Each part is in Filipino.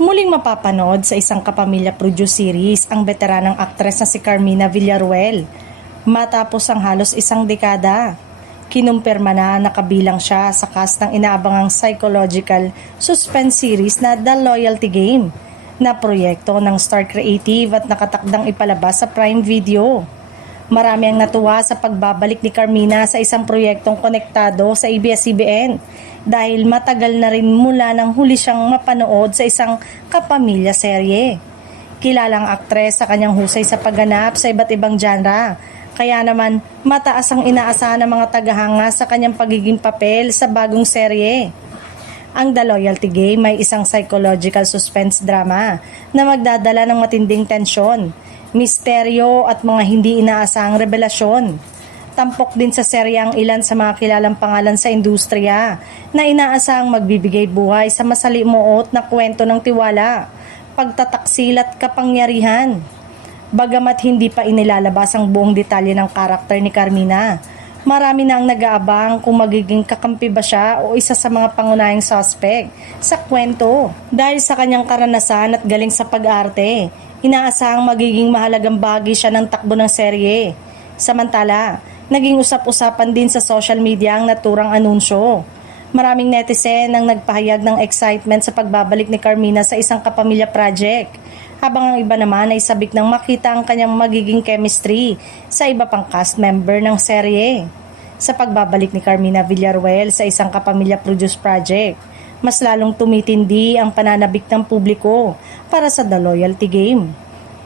Muling mapapanood sa isang kapamilya-produced series ang veteranang aktres na si Carmina Villaruel. Matapos ang halos isang dekada, kinumpirma na nakabilang siya sa cast ng inaabangang psychological suspense series na The Loyalty Game, na proyekto ng Star Creative at nakatakdang ipalabas sa Prime Video. Marami ang natuwa sa pagbabalik ni Carmina sa isang proyektong konektado sa ABS-CBN dahil matagal na rin mula nang huli siyang mapanood sa isang kapamilya serye. Kilalang aktres sa kanyang husay sa pagganap sa iba't ibang genre, kaya naman mataas ang inaasahan ng mga tagahanga sa kanyang pagiging papel sa bagong serye. Ang The Loyalty Game may isang psychological suspense drama na magdadala ng matinding tensyon, misteryo at mga hindi inaasahang revelasyon. Tampok din sa serye ang ilan sa mga kilalang pangalan sa industriya na inaasahang magbibigay buhay sa masalimuot na kwento ng tiwala, pagtataksil at kapangyarihan. Bagamat hindi pa inilalabas ang buong detalye ng karakter ni Carmina, marami na ang nag-aabang kung magiging kakampi ba siya o isa sa mga pangunahing suspect sa kwento. Dahil sa kanyang karanasan at galing sa pag-arte, inaasahang magiging mahalagang bahagi siya ng takbo ng serye. Samantala, naging usap-usapan din sa social media ang naturang anunsyo. Maraming netizen ang nagpahayag ng excitement sa pagbabalik ni Carmina sa isang kapamilya project, habang ang iba naman ay sabik ng makita ang kanyang magiging chemistry sa iba pang cast member ng serye. Sa pagbabalik ni Carmina Villaruel sa isang kapamilya-produced project, mas lalong tumitindi ang pananabik ng publiko para sa The Loyalty Game.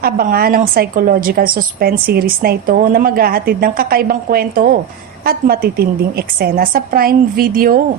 Abangan ang psychological suspense series na ito na maghahatid ng kakaibang kwento at matitinding eksena sa Prime Video.